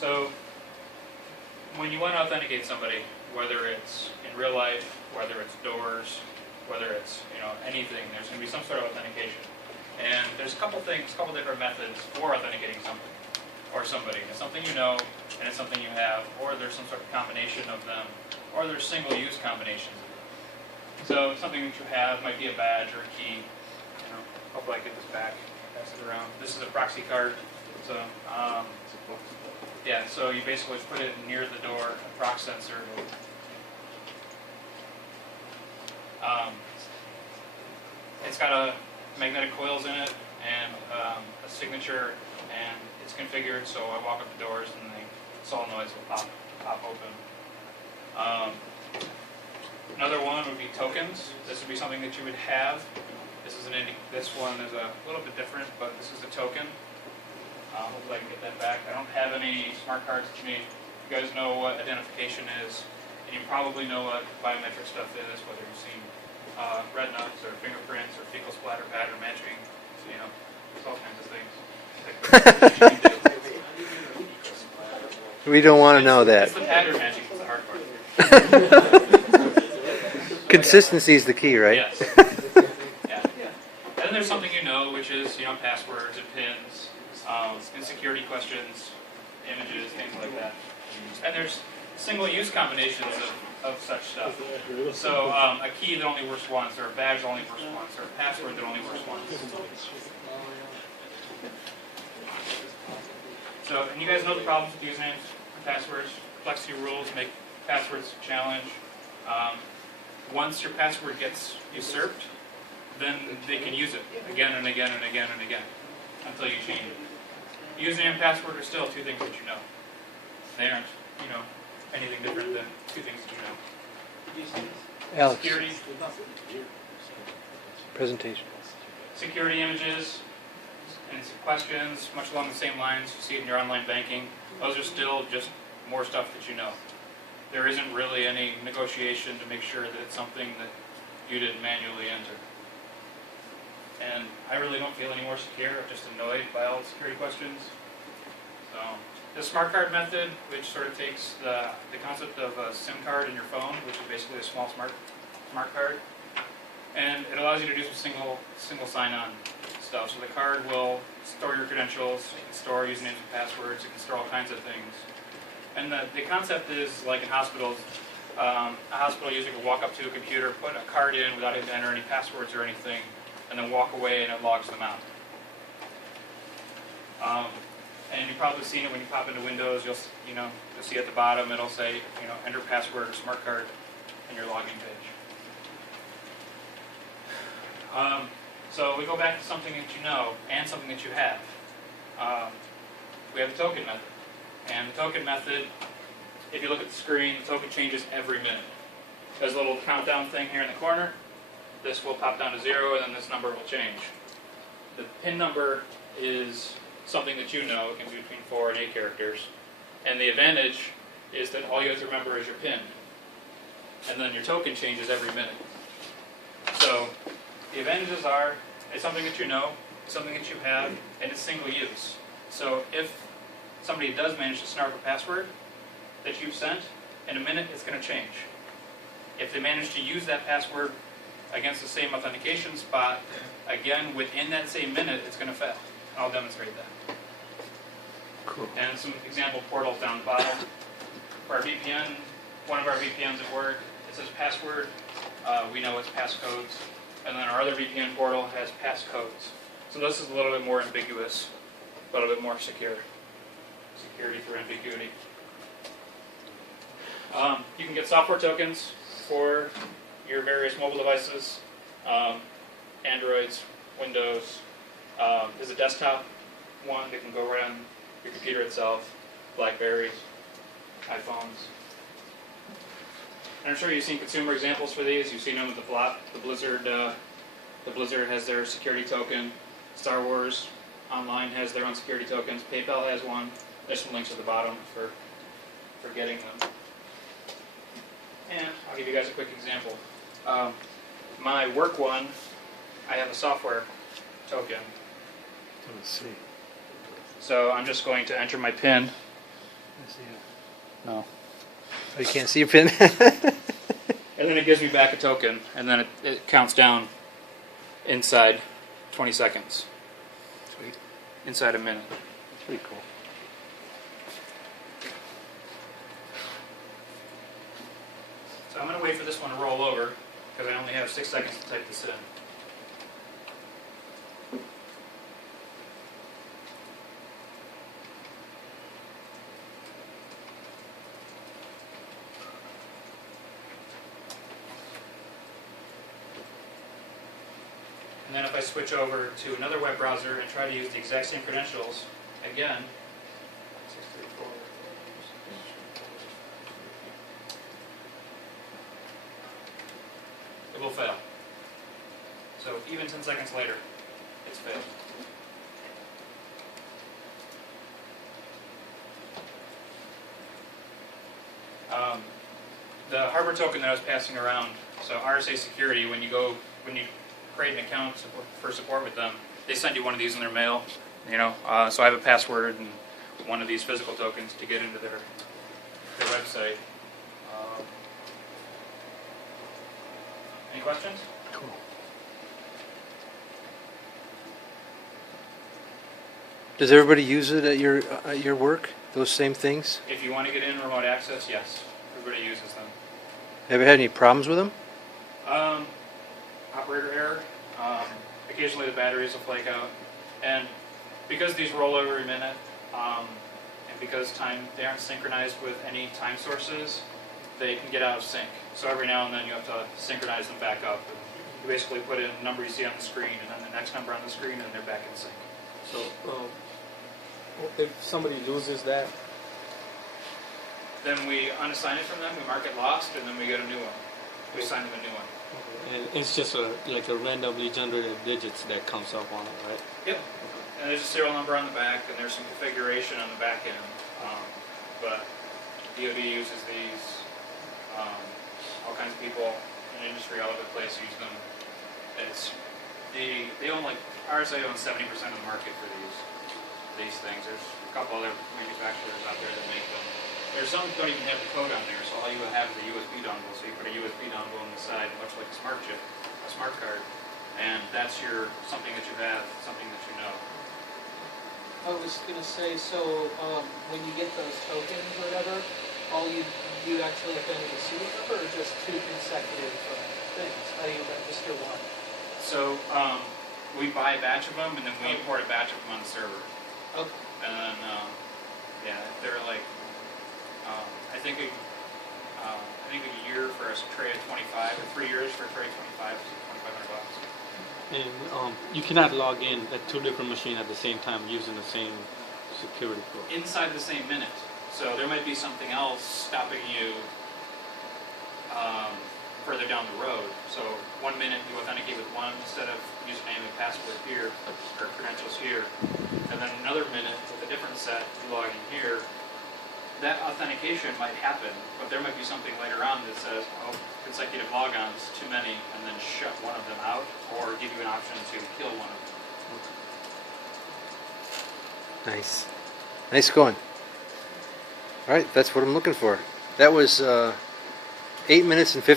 So when you want to authenticate somebody, whether it's in real life, whether it's doors, whether it's anything, there's going to be some sort of authentication. And there's a couple different methods for authenticating something or somebody. It's something you know, and it's something you have, or there's some sort of combination of them, or there's single-use combinations of them. So something that you have might be a badge or a key. Hopefully I get this back, pass it around. This is a proxy card. So yeah, so you basically put it near the door, a prox sensor. It's got magnetic coils in it and a signature, and it's configured so I walk up the doors and the solenoids will pop open. Another one would be tokens. This would be something that you would have. This one is a little bit different, but this is a token. Hopefully I can get that back. I don't have any smart cards with me. You guys know what identification is, and you probably know what biometric stuff is, whether you've seen red nuts or fingerprints or fecal splatter pattern matching. So, there's all kinds of things. We don't want to know that. It's the pattern matching that's the hard part. Consistency is the key, right? Yes. Yeah. And then there's something which is passwords and pins, and security questions, images, things like that. And there's single-use combinations of such stuff. So a key that only works once, or a badge that only works once, or a password that only works once. So, and you guys know the problems with usernames and passwords. Complexity rules make passwords a challenge. Once your password gets usurped, then they can use it again and again and again and again until you change it. Username and password are still two things that you know. They aren't, anything different than two things that you know. Alex. Security. Presentation. Security images and questions, much along the same lines. You see it in your online banking. Those are still just more stuff that you know. There isn't really any negotiation to make sure that it's something that you didn't manually enter. And I really don't feel any more secure. I'm just annoyed by all the security questions. So the smart card method, which sort of takes the concept of a SIM card in your phone, which is basically a small smart card, and it allows you to do some single sign-on stuff. So the card will store your credentials, it can store usernames and passwords, it can store all kinds of things. And the concept is like in hospitals, a hospital user can walk up to a computer, put a card in without having to enter any passwords or anything, and then walk away and it logs them out. And you've probably seen it when you pop into Windows. You'll see at the bottom it'll say enter password or smart card in your login page. So we go back to something that you know and something that you have. We have the token method. And the token method, if you look at the screen, the token changes every minute. There's a little countdown thing here in the corner. This will pop down to 0, and then this number will change. The PIN number is something that you know. It can be between 4 and 8 characters. And the advantage is that all you have to remember is your PIN. And then your token changes every minute. So the advantages are, it's something that you know, it's something that you have, and it's single use. So if somebody does manage to snark a password that you've sent, in a minute it's going to change. If they manage to use that password against the same authentication spot, again, within that same minute, it's going to fail. And I'll demonstrate that. Cool. And some example portals down the bottom. For our VPN, one of our VPNs at work, it says password. We know it's passcodes. And then our other VPN portal has passcodes. So this is a little bit more ambiguous, a little bit more secure. Security through ambiguity. You can get software tokens for your various mobile devices, Androids, Windows. There's a desktop one that can go right on your computer itself, BlackBerries, iPhones. And I'm sure you've seen consumer examples for these. You've seen them with the Flop, the Blizzard. The Blizzard has their security token. Star Wars Online has their own security tokens. PayPal has one. There's some links at the bottom for getting them. And I'll give you guys a quick example. My work one, I have a software token. Let's see. So I'm just going to enter my PIN No. Oh, you can't see your pin? And then it gives me back a token, and then it counts down inside 20 seconds. Sweet. Inside a minute. That's pretty cool. So I'm going to wait for this one to roll over, because I only have 6 seconds to type this in. And then if I switch over to another web browser and try to use the exact same credentials, again, 634. It will fail. So even 10 seconds later, it's failed. The hardware token that I was passing around, so RSA Security, when you create an account for support with them, they send you one of these in their mail. So I have a password and one of these physical tokens to get into their website. Any questions? Cool. Does everybody use it at your work? Those same things? If you want to get in remote access, yes, everybody uses them. Have you had any problems with them? Operator error. Occasionally the batteries will flake out, and because these roll every minute, and because they aren't synchronized with any time sources, they can get out of sync. So every now and then you have to synchronize them back up. And you basically put in the number you see on the screen, and then the next number on the screen, and they're back in sync. So, if somebody loses that, Then we unassign it from them, we mark it lost, and then we get a new one. We assign them a new one. and it's just like a randomly generated digits that comes up on it, right? Yep. And there's a serial number on the back, and there's some configuration on the back end. But DoD uses these. All kinds of people in industry all over the place use them. They own RSA owns 70% of the market for these things. There's a couple other manufacturers out there that make them. There's some that don't even have the code on there, so all you have is a USB dongle. So you put a USB dongle on the side, much like a smart chip, a smart card, and that's something that you have, something that you know. I was gonna say, so when you get those tokens or whatever, all you actually have done is a serial number, or just two consecutive things? How do you register one? So we buy a batch of them, and then we import a batch of them on the server. Okay. And then, they're like, I think a year for a tray of 25, or 3 years for a tray of 25 is $2,500. And you cannot log in at two different machines at the same time using the same security code. Inside the same minute. So there might be something else stopping you further down the road. So 1 minute you authenticate with one set of username and password here, or credentials here, and then another minute with a different set, you log in here. That authentication might happen, but there might be something later on that says, oh, consecutive logons, too many, and then shut one of them out, or give you an option to kill one of them. Nice. Nice going. All right, that's what I'm looking for. That was 8 minutes and 50